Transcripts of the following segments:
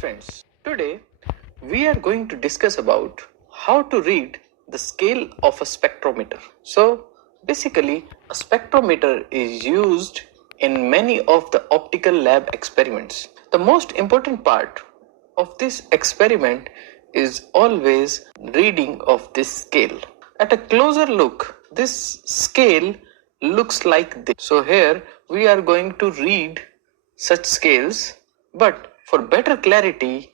friends, today we are going to discuss about how to read the scale of a spectrometer. So basically a spectrometer is used in many of the optical lab experiments. The most important part of this experiment is always reading of this scale. At a closer look, this scale looks like this. So here we are going to read such scales, but for better clarity,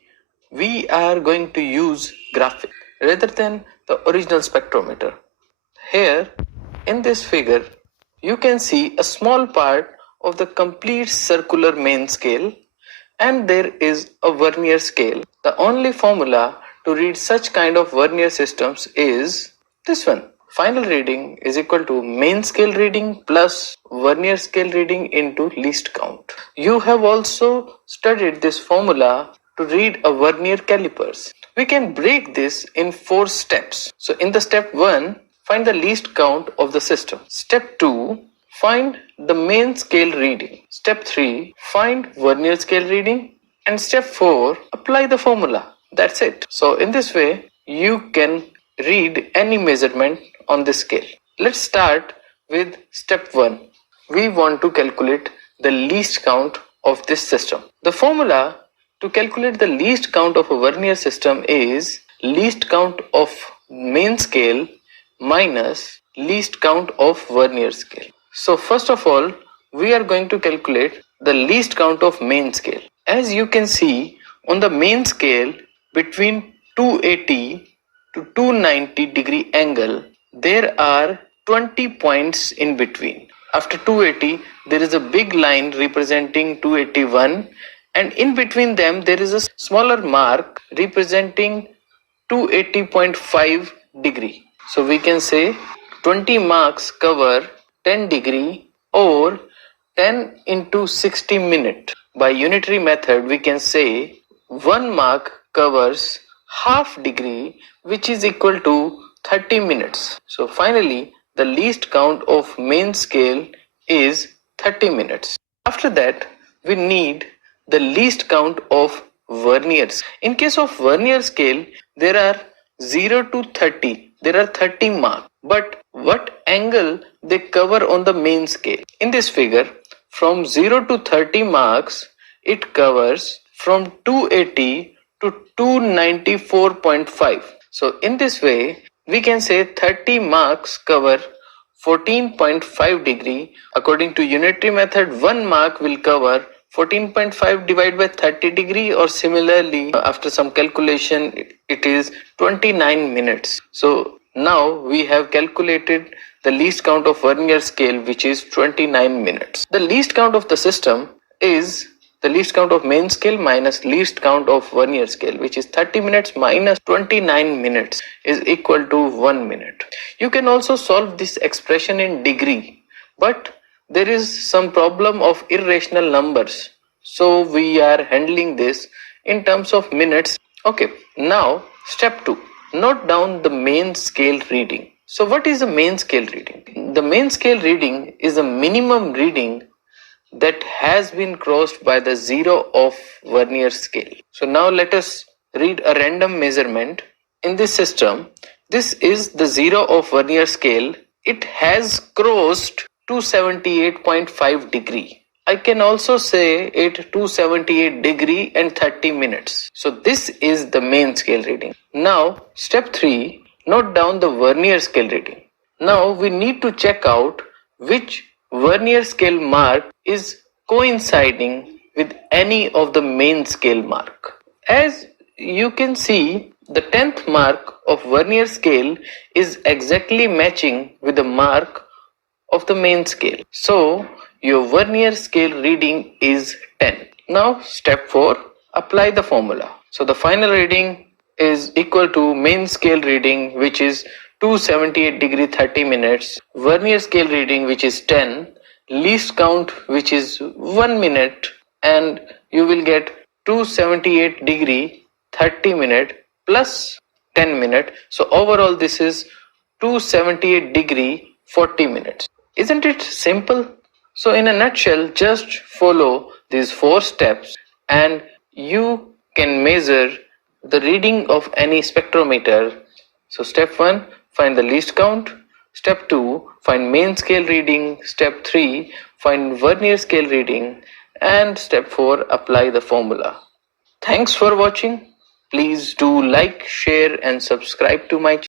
we are going to use graphic rather than the original spectrometer. Here in this figure, you can see a small part of the complete circular main scale, and there is a vernier scale. The only formula to read such kind of vernier systems is this one. Final reading is equal to main scale reading plus vernier scale reading into least count. You have also studied this formula to read a vernier calipers. We can break this in 4 steps. So in the step 1, find the least count of the system. Step 2, find the main scale reading. Step 3, find vernier scale reading. And step 4, apply the formula. That's it. So in this way, you can read any measurement on this scale. Let's start with step 1. We want to calculate the least count of this system. The formula to calculate the least count of a vernier system is least count of main scale minus least count of vernier scale. So first of all, we are going to calculate the least count of main scale. As you can see on the main scale, between 280 to 290 degree angle, there are 20 points in between. After 280, there is a big line representing 281, and in between them there is a smaller mark representing 280.5 degree. So we can say 20 marks cover 10 degree or 10 into 60 minute. By unitary method, we can say 1 mark covers half degree, which is equal to 30 minutes. So finally, the least count of main scale is 30 minutes. After that, we need the least count of verniers. In case of vernier scale, there are 0 to 30. There are 30 marks. But what angle they cover on the main scale? In this figure, from 0 to 30 marks, it covers from 280 to 294.5. So in this way, we can say 30 marks cover 14.5 degree. According to unitary method, 1 mark will cover 14.5 divided by 30 degree, or similarly, after some calculation, it is 29 minutes. So now we have calculated the least count of vernier scale, which is 29 minutes. The least count of the system is the least count of main scale minus least count of vernier scale, which is 30 minutes minus 29 minutes is equal to 1 minute. You can also solve this expression in degree, but there is some problem of irrational numbers. So we are handling this in terms of minutes. Okay, now step 2. Note down the main scale reading. So what is the main scale reading? The main scale reading is a minimum reading that has been crossed by the 0 of vernier scale. So now let us read a random measurement. In this system, this is the 0 of vernier scale. It has crossed 278.5 degree. I can also say it 278 degree and 30 minutes. So this is the main scale reading. Now step 3, note down the vernier scale reading. Now we need to check out which vernier scale mark is coinciding with any of the main scale mark. As you can see, the 10th mark of vernier scale is exactly matching with the mark of the main scale. So your vernier scale reading is 10. Now step 4, apply the formula. So the final reading is equal to main scale reading, which is 278 degree 30 minutes, vernier scale reading, which is 10, least count, which is 1 minute, and you will get 278 degree 30 minute plus 10 minute. So overall this is 278 degree 40 minutes. Isn't it simple? So in a nutshell, just follow these 4 steps and you can measure the reading of any spectrometer. So step 1, find the least count. Step 2, find main scale reading. Step 3, find vernier scale reading. And step 4, apply the formula. Thanks for watching. Please do like, share and subscribe to my channel.